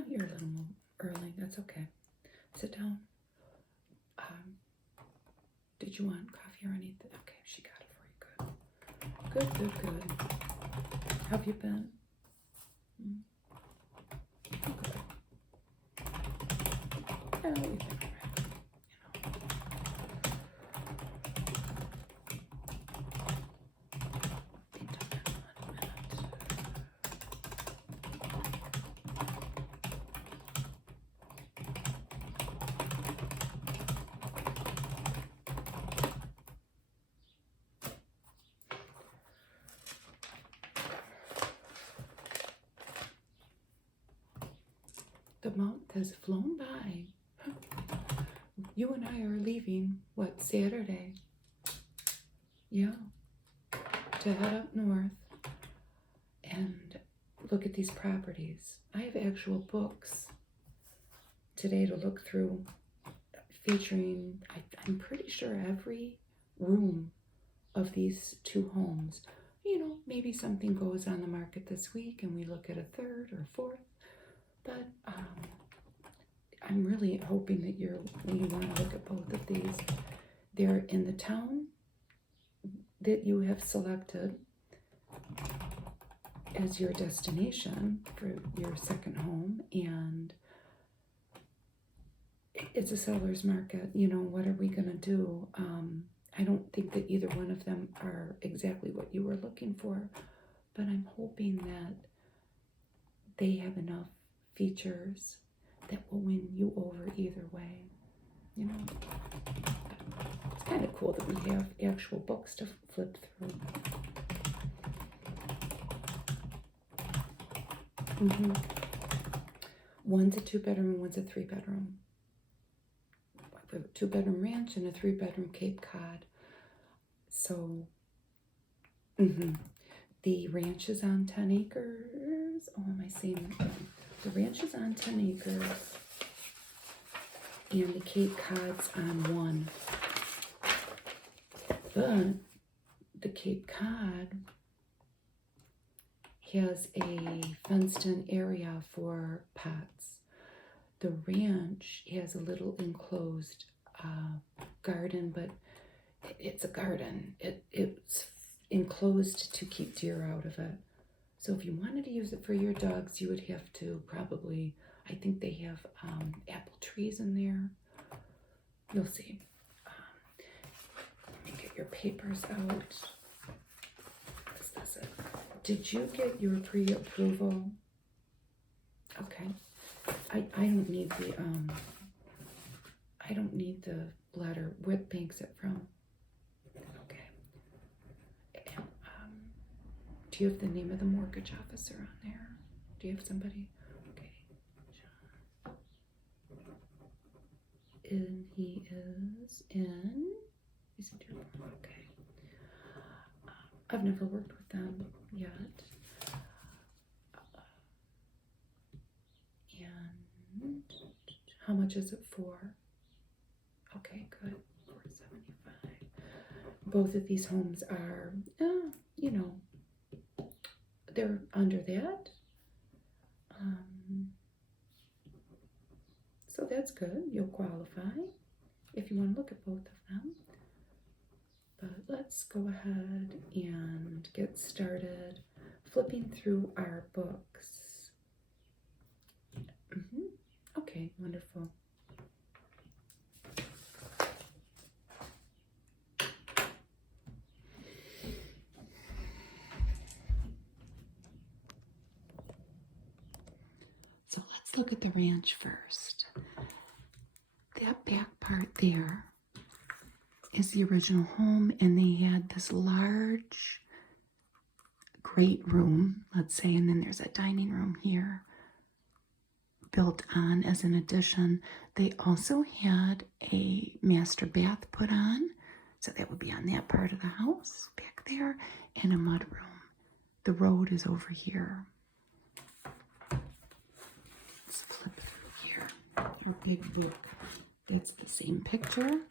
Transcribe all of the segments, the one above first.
No, you're a little more early. That's okay. Sit down. Did you want coffee or anything? Okay, she got it for you. Good. Good. How have you been? Good. Oh, you've been all right. You know. Be done in 1 minute. The month has flown by. You and I are leaving, what, Saturday? Yeah, to head up north and look at these properties. I have actual books today to look through featuring, I'm pretty sure, every room of these 2 homes. You know, maybe something goes on the market this week and we look at a 3rd or 4th. But I'm really hoping that you want to look at both of these. They're in the town that you have selected as your destination for your second home, and it's a seller's market. You know, what are we going to do? I don't think that either one of them are exactly what you were looking for, but I'm hoping that they have enough features that will win you over either way. You know, it's kind of cool that we have actual books to flip through. One's a 2-bedroom, one's a 3-bedroom. We have a 2-bedroom ranch and a 3-bedroom Cape Cod. So, the ranch is on 10 acres. Oh, am I saying that? The ranch is on 10 acres, and the Cape Cod's on 1. But the Cape Cod has a fenced-in area for pets. The ranch has a little enclosed garden, but it's a garden. It's enclosed to keep deer out of it. So if you wanted to use it for your dogs, you would have to probably, I think they have apple trees in there. You'll see. Let me get your papers out. Is this it? Did you get your pre-approval? Okay. I don't need the letter. What bank's it from? Okay. And, do you have the name of the mortgage officer on there? Do you have somebody? Okay. And he is in. Is it your? Okay. I've never worked with them yet. And how much is it for? Okay, good. $475. Both of these homes are, you know, they're under that. So that's good. You'll qualify if you want to look at both of them. But let's go ahead and get started flipping through our books. Okay, wonderful. So let's look at the ranch first. That back part there is the original home, and they had this large great room, let's say, and then there's a dining room here built on as an addition. They also had a master bath put on, so that would be on that part of the house back there, and a mud room. The road is over here. Let's flip through here. A big book. It's the same picture.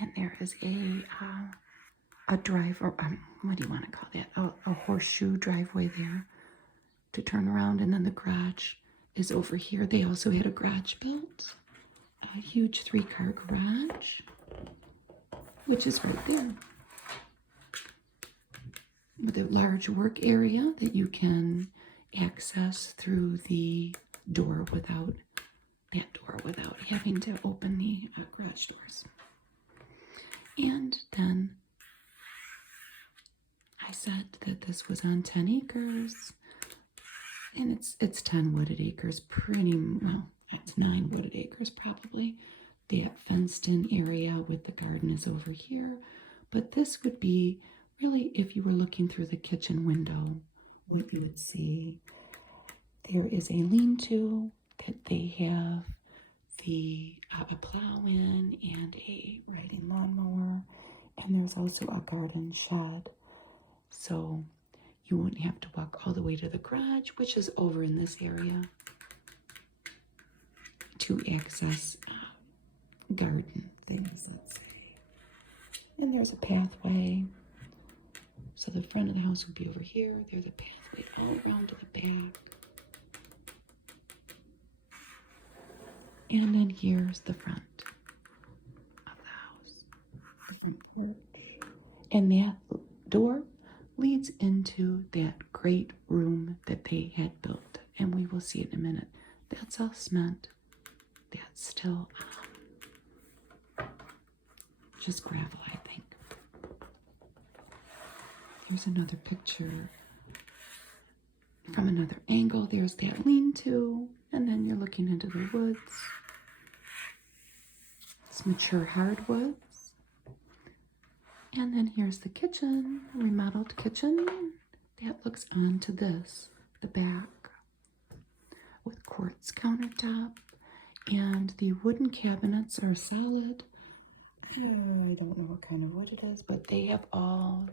And there is a drive, or what do you want to call that? A horseshoe driveway there. to turn around, and then the garage is over here. They also had a garage built, a huge 3-car garage, which is right there, with a large work area that you can access through the door without having to open the garage doors. And then I said that this was on 10 acres, and it's 10 wooded acres, pretty well. It's 9 wooded acres probably. That fenced-in area with the garden is over here, but this would be really, if you were looking through the kitchen window, what you would see. There is a lean-to that they have a plow in and a riding lawnmower, and there's also a garden shed. So you wouldn't have to walk all the way to the garage, which is over in this area, to access garden things, let's say. And there's a pathway. So the front of the house would be over here. There's a pathway all around to the back. And then here's the front of the house, the front porch. And that door leads into that great room that they had built. And we will see it in a minute. That's all cement. That's still just gravel, I think. Here's another picture from another angle. There's that lean-to, and then you're looking into the woods. It's mature hardwoods. And then here's the kitchen, a remodeled kitchen. That looks onto this, the back, with quartz countertop. And the wooden cabinets are solid. I don't know what kind of wood it is, but they have all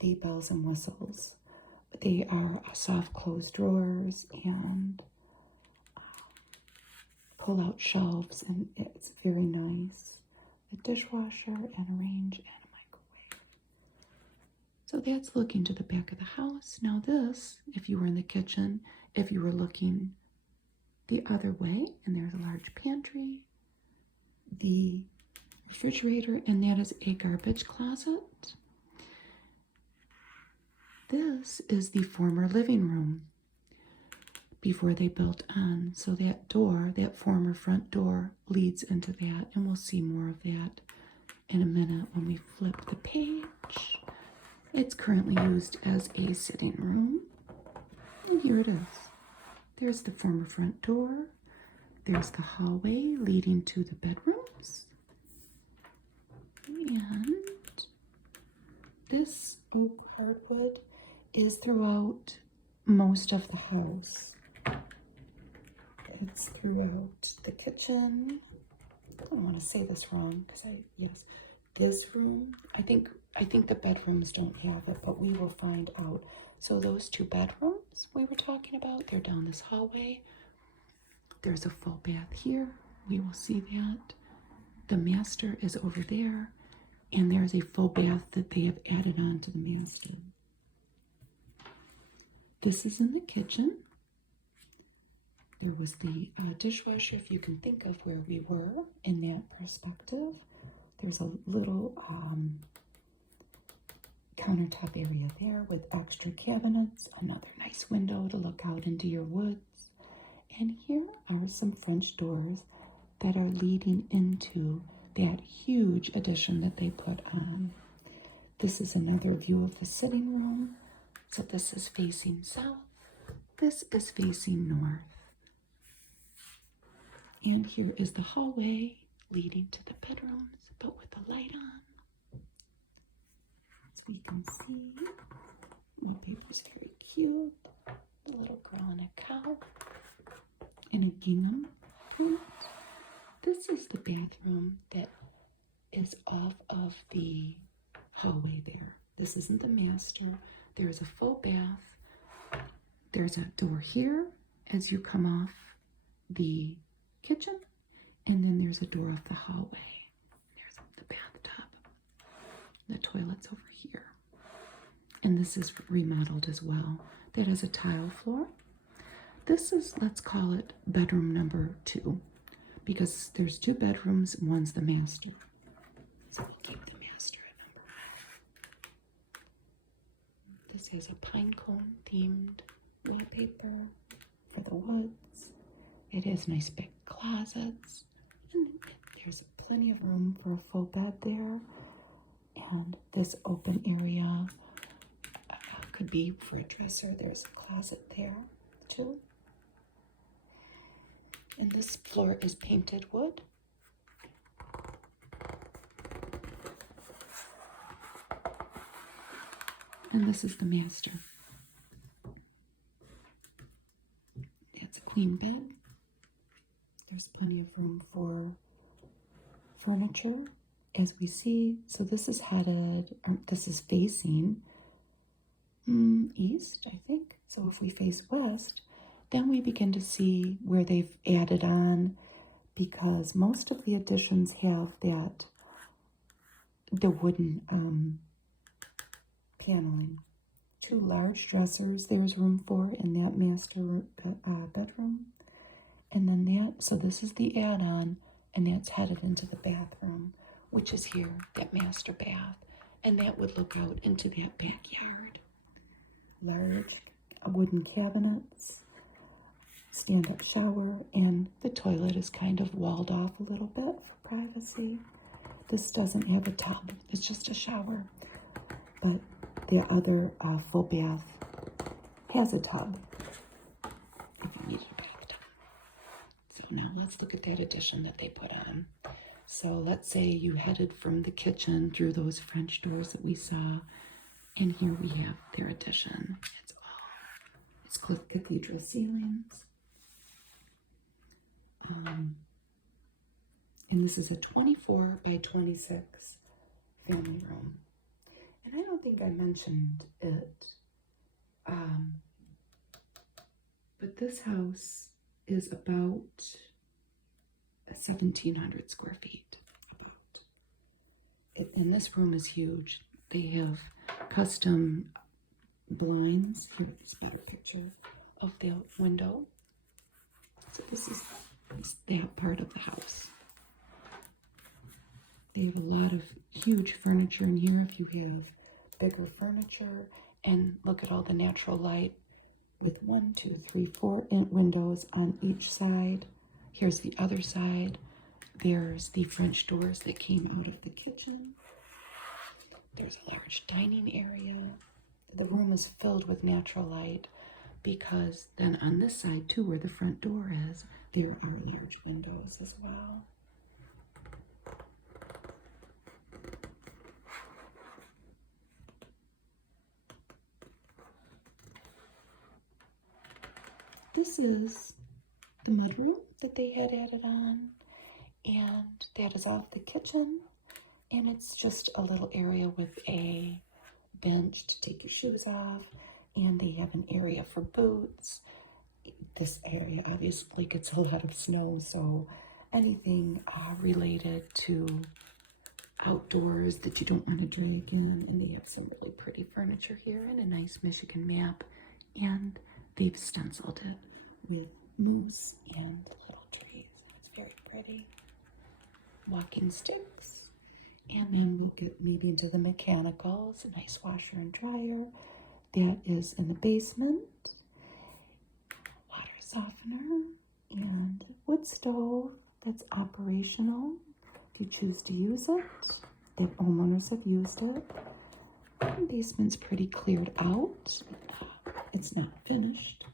the bells and whistles. They are soft closed drawers and pull-out shelves, and it's very nice. A dishwasher and a range and a microwave. So that's looking to the back of the house. Now this, if you were in the kitchen, if you were looking the other way, and there's a large pantry, the refrigerator, and that is a garbage closet. This is the former living room before they built on. So that door, that former front door, leads into that, and we'll see more of that in a minute when we flip the page. It's currently used as a sitting room. And here it is. There's the former front door. There's the hallway leading to the bedrooms. And this oak hardwood is throughout most of the house. It's throughout the kitchen. I don't want to say this wrong because this room, I think the bedrooms don't have it, but we will find out. So those 2 bedrooms we were talking about, they're down this hallway. There's a full bath here. We will see that. The master is over there, and there's a full bath that they have added on to the master. This is in the kitchen. There was the dishwasher, if you can think of where we were in that perspective. There's a little countertop area there with extra cabinets, another nice window to look out into your woods. And here are some French doors that are leading into that huge addition that they put on. This is another view of the sitting room. So this is facing south. This is facing north. And here is the hallway leading to the bedrooms, but with the light on. As we can see, my paper's very cute. A little girl and a cow and a gingham print. This is the bathroom that is off of the hallway there. This isn't the master. There's a full bath. There's a door here as you come off the kitchen, and then there's a door off the hallway. There's the bathtub. The toilet's over here. And this is remodeled as well. That is a tile floor. this is, let's call it bedroom number 2, because there's 2 bedrooms and one's the master. So we'll keep the master at number 1. This is a pine cone themed wallpaper for the woods. It has nice big closets, and there's plenty of room for a full bed there. And this open area could be for a dresser. There's a closet there too. And this floor is painted wood. And this is the master. That's a queen bed. There's plenty of room for furniture, as we see. So this is headed, or this is facing east, I think. So if we face west, then we begin to see where they've added on, because most of the additions have the wooden paneling. 2 large dressers there's room for in that master bedroom. And then so this is the add-on, and that's headed into the bathroom, which is here, that master bath. And that would look out into that backyard. Large wooden cabinets, stand-up shower, and the toilet is kind of walled off a little bit for privacy. This doesn't have a tub, it's just a shower. But the other full bath has a tub, if you needed a bathtub. So now let's look at that addition that they put on. So let's say you headed from the kitchen through those French doors that we saw, and here we have their addition. It's cathedral ceilings. And this is a 24 by 26 family room. And I don't think I mentioned it, but this house is about 1,700 square feet. And this room is huge. They have custom blinds. Here's a better picture of the window. So this is that part of the house. They have a lot of huge furniture in here if you have bigger furniture. And look at all the natural light with 1, 2, 3, 4 windows on each side. Here's the other side. There's the French doors that came out of the kitchen. There's a large dining area. The room is filled with natural light, because then on this side too, where the front door is, there are large windows as well. This is the mudroom that they had added on, and that is off the kitchen, and it's just a little area with a bench to take your shoes off, and they have an area for boots. This area obviously gets a lot of snow, so anything related to outdoors that you don't want to drag in. And they have some really pretty furniture here and a nice Michigan map, and they've stenciled it with moose and little trees. It's very pretty. Walking sticks. And then we'll get maybe into the mechanicals. A nice washer and dryer. That is in the basement. Water softener and wood stove that's operational if you choose to use it. The homeowners have used it. The basement's pretty cleared out. It's not finished.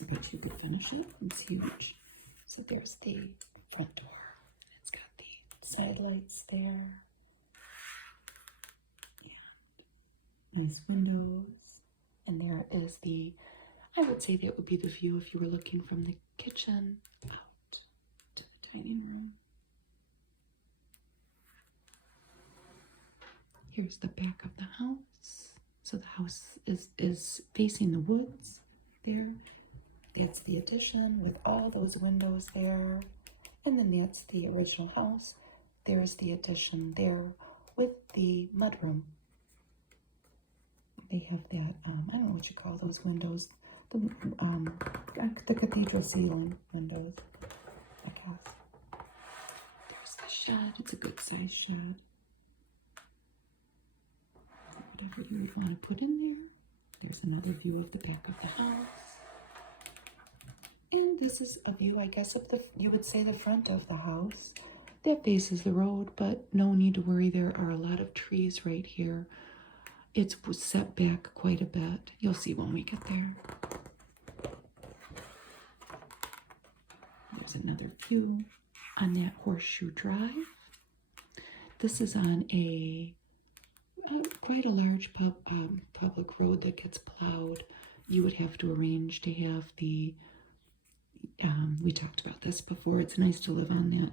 I bet you could finish it. It's huge. So there's the front door. It's got the side lights there. And nice windows. And there is I would say that would be the view if you were looking from the kitchen out to the dining room. Here's the back of the house. So the house is facing the woods there. That's the addition with all those windows there. And then that's the original house. There's the addition there with the mudroom. They have that, I don't know what you call those windows. the cathedral ceiling windows, I guess. There's the shed. It's a good size shed. Whatever you would want to put in there. There's another view of the back of the house. And this is a view, I guess, of you would say the front of the house. That faces the road, but no need to worry. There are a lot of trees right here. It's set back quite a bit. You'll see when we get there. There's another view on that horseshoe drive. This is on quite a large public road that gets plowed. You would have to arrange to have the, we talked about this before, it's nice to live on that,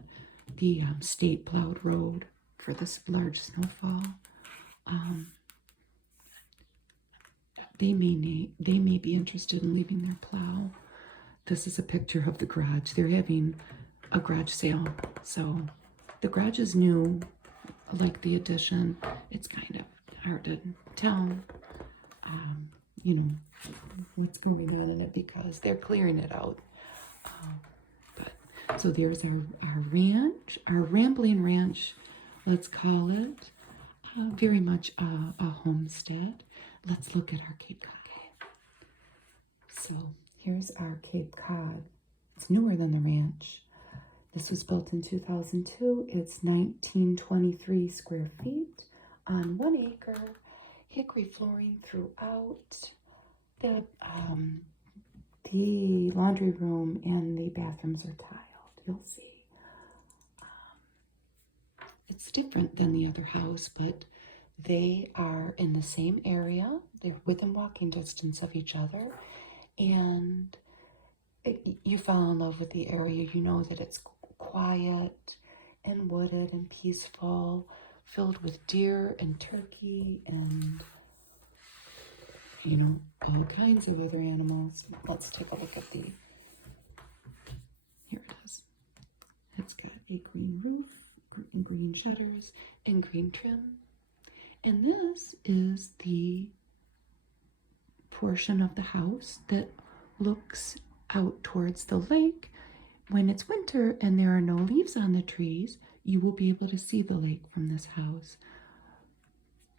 the state plowed road for this large snowfall. They may be interested in leaving their plow. This is a picture of the garage. They're having a garage sale. So the garage is new, like the addition. It's kind of hard to tell, you know, what's going on in it because they're clearing it out. So there's our ranch, our rambling ranch, let's call it. Very much a homestead. Let's look at our Cape Cod. So here's our Cape Cod. It's newer than the ranch. This was built in 2002. It's 1923 square feet on 1 acre. Hickory flooring throughout. The laundry room and the bathrooms are tiled. You'll see. It's different than the other house, but they are in the same area. They're within walking distance of each other. And you fall in love with the area. You know that it's quiet and wooded and peaceful, filled with deer and turkey and, you know, all kinds of other animals. Let's take a look at here it is. It's got a green roof, green shutters, and green trim. And this is the portion of the house that looks out towards the lake. When it's winter and there are no leaves on the trees, you will be able to see the lake from this house.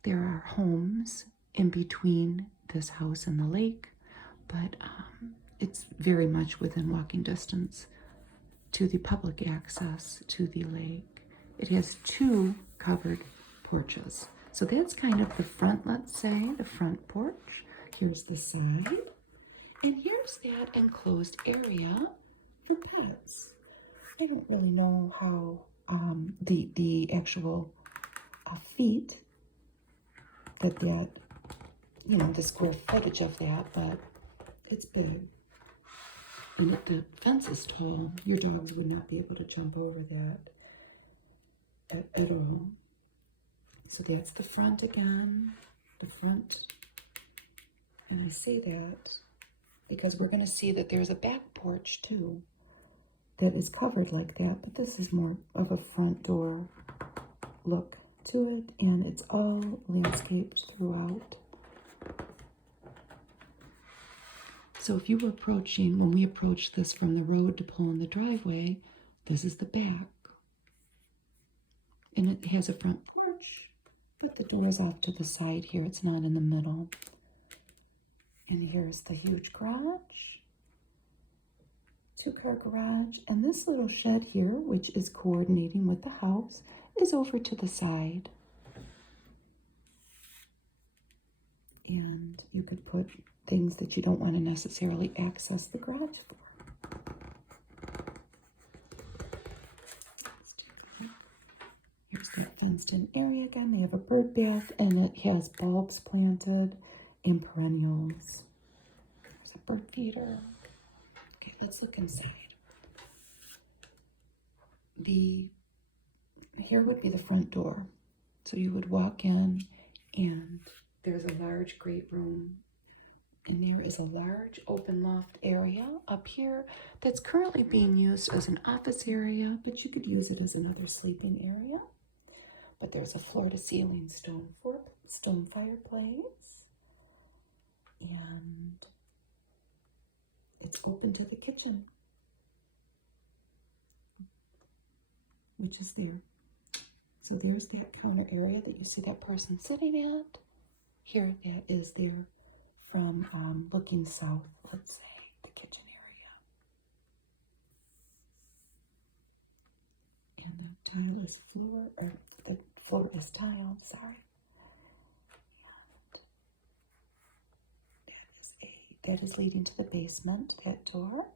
There are homes in between this house and the lake, but it's very much within walking distance to the public access to the lake. It has 2 covered porches. So that's kind of the front, let's say, the front porch. Here's the side. And here's that enclosed area for pets. I don't really know how the actual feet that, you know, the square footage of that, but it's big. And if the fence is tall, your dogs would not be able to jump over that at all. So that's the front again, the front. And I say that because we're going to see that there's a back porch too that is covered like that, but this is more of a front door look to it, and it's all landscaped throughout. So if you were approaching, when we approached this from the road to pull in the driveway, this is the back. And it has a front porch, but the door's off to the side here. It's not in the middle. And here's the huge garage. 2-car garage. And this little shed here, which is coordinating with the house, is over to the side. And you could put things that you don't want to necessarily access the garage for. Here's the fenced-in area again. They have a bird bath, and it has bulbs planted and perennials. There's a bird feeder. Okay, let's look inside. Here would be the front door. So you would walk in, and there's a large great room. And there is a large open loft area up here that's currently being used as an office area, but you could use it as another sleeping area. But there's a floor-to-ceiling stone fireplace. And it's open to the kitchen, which is there. So there's that counter area that you see that person sitting at. Here, that is there from looking south, let's say, the kitchen area. And the tileless floor, or the floor is tiled, sorry. And that is leading to the basement, that door.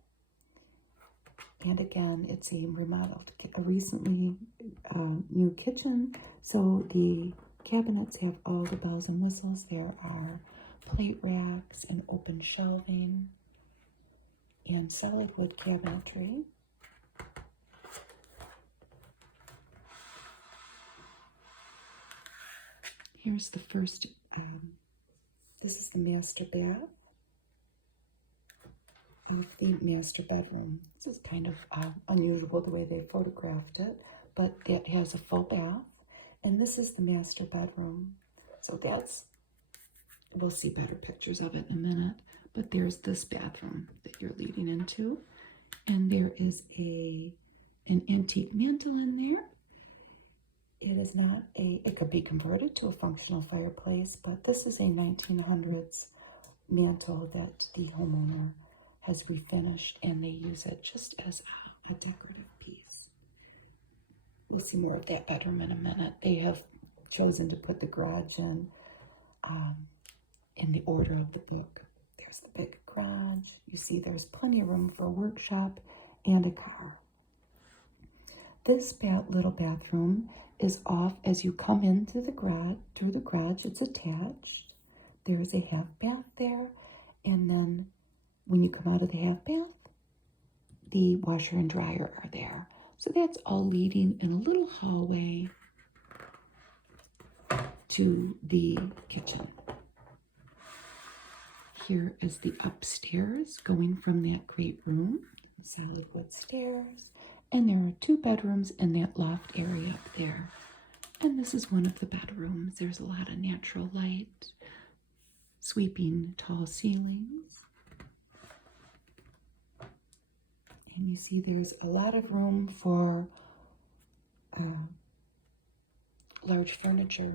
And again, it's a remodeled, a recently new kitchen. So the cabinets have all the bells and whistles. There are plate racks and open shelving and solid wood cabinetry. Here's the first, this is the master bath of the master bedroom. This is kind of unusual the way they photographed it, but it has a full bath. And this is the master bedroom. So that's, we'll see better pictures of it in a minute, but there's this bathroom that you're leading into. And there is an antique mantle in there. It is not it could be converted to a functional fireplace, but this is a 1900s mantle that the homeowner has refinished, and they use it just as a decorative piece. We'll see more of that bedroom in a minute. They have chosen to put the garage in the order of the book. There's the big garage. You see there's plenty of room for a workshop and a car. This little bathroom is off as you come into the garage. Through the garage, it's attached. There's a half bath there, and then when you come out of the half bath, the washer and dryer are there. So that's all leading in a little hallway to the kitchen. Here is the upstairs going from that great room, solid wood stairs. And there are 2 bedrooms in that loft area up there. And this is one of the bedrooms. There's a lot of natural light, sweeping tall ceilings. And you see there's a lot of room for large furniture.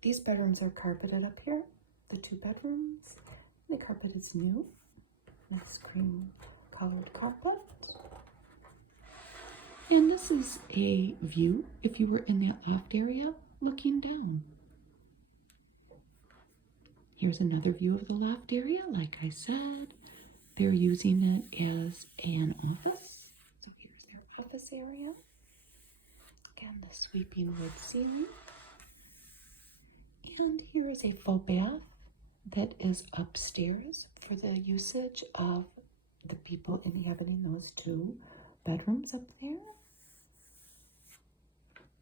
These bedrooms are carpeted up here, the 2 bedrooms. The carpet is new. Nice cream colored carpet. And this is a view if you were in that loft area looking down. Here's another view of the loft area. Like I said, they're using it as an office. So here's their office area. Again, the sweeping wood ceiling. And here is a full bath that is upstairs for the usage of the people inhabiting those 2 bedrooms up there.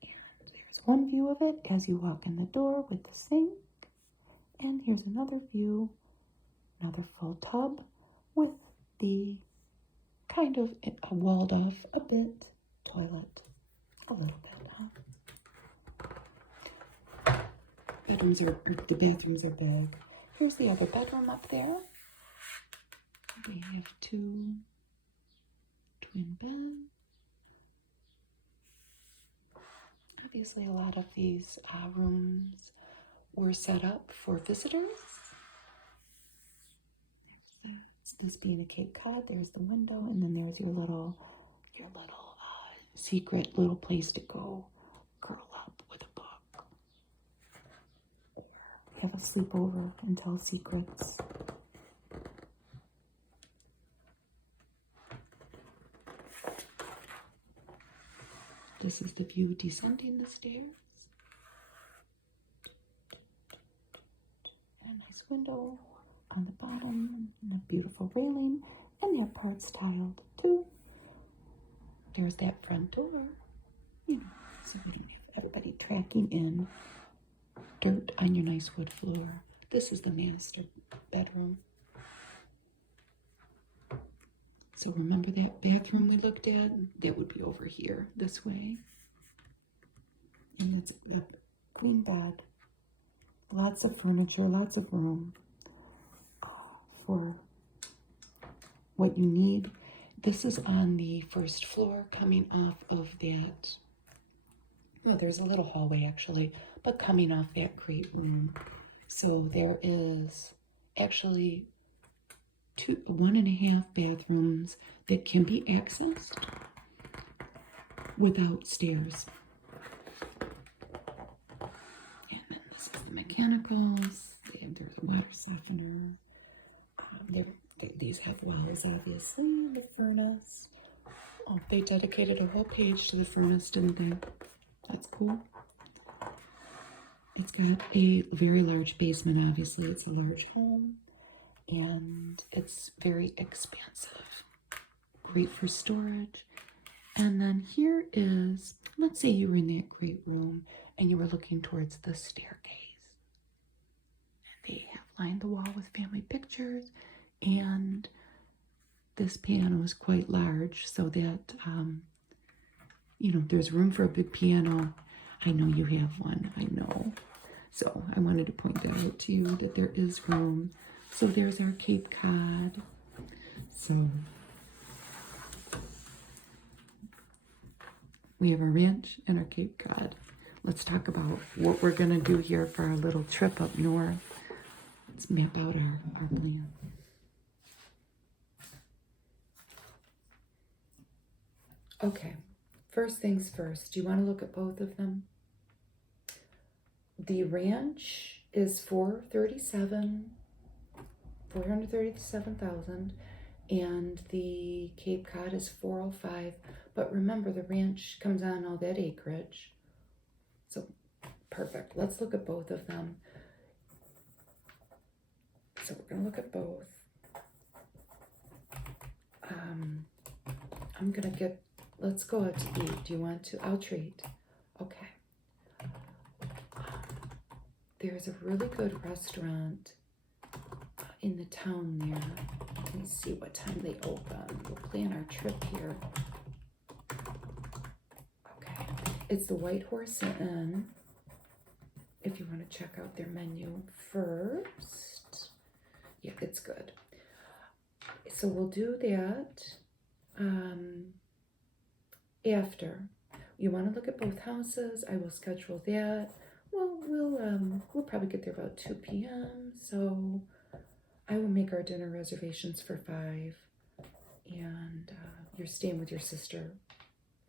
And there's one view of it as you walk in the door with the sink. And here's another view, another full tub with the kind of walled off a bit toilet. A little bit, huh? The bathrooms are big. Here's the other bedroom up there. They have 2 twin beds. Obviously, a lot of these rooms were set up for visitors. This being a Cape Cod, there's the window, and then there's your little secret little place to go curl up with a book or have a sleepover and tell secrets. This is the view descending the stairs. And a nice window on the bottom, and a beautiful railing, and that part's tiled too. There's that front door, so we don't have everybody tracking in dirt on your nice wood floor. This is the master bedroom. So remember that bathroom we looked at? That would be over here, this way. And it's a queen bed. Lots of furniture, lots of room for what you need. This is on the first floor coming off of that. Well, there's a little hallway actually, but coming off that great room. So there is actually 1.5 bathrooms that can be accessed without stairs. And then this is the mechanicals. There's a water softener. These have wells, obviously. The furnace. Oh, they dedicated a whole page to the furnace, didn't they? That's cool. It's got a very large basement, obviously. It's a large home. And it's very expansive. Great for storage. And then here is, let's say you were in that great room and you were looking towards the staircase. And they have lined the wall with family pictures, and this piano is quite large so that, you know, there's room for a big piano. I know you have one, I know. So I wanted to point that out to you, that there is room. So there's our Cape Cod. So we have our ranch and our Cape Cod. Let's talk about what we're gonna do here for our little trip up north. Let's map out our plan. Okay, first things first, do you want to look at both of them? The ranch is 437,000, and the Cape Cod is 405. But remember, the ranch comes on all that acreage. So perfect. Let's look at both of them. So we're gonna look at both. I'm gonna get. Let's go out to eat. Do you want to? I'll treat. Okay. There's a really good restaurant in the town there. Let me see what time they open. We'll plan our trip here. Okay. It's the White Horse Inn. If you want to check out their menu first. Yeah, it's good. So we'll do that after. You want to look at both houses? I will schedule that. Well, we'll probably get there about 2 p.m. So I will make our dinner reservations for 5. And you're staying with your sister,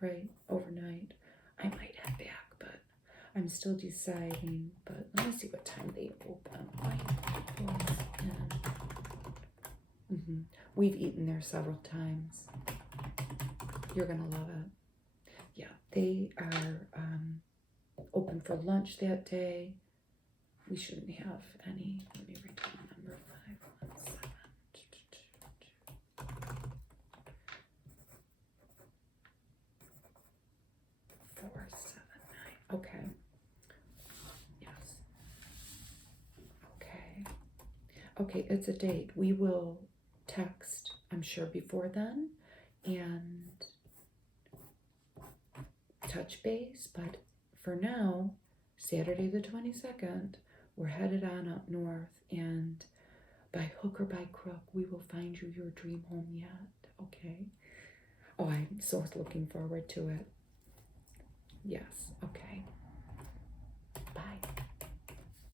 right? Overnight. I might head back, but I'm still deciding. But let me see what time they open. We've eaten there several times. You're gonna love it. Yeah, they are open for lunch that day. We shouldn't have any. Let me read the number 517. 479. Okay. Yes. Okay. Okay, it's a date. We will text, I'm sure, before then and touch base, but for now, Saturday the 22nd, we're headed on up north, and by hook or by crook, we will find you your dream home yet, okay? Oh, I'm so looking forward to it. Yes, okay. Bye.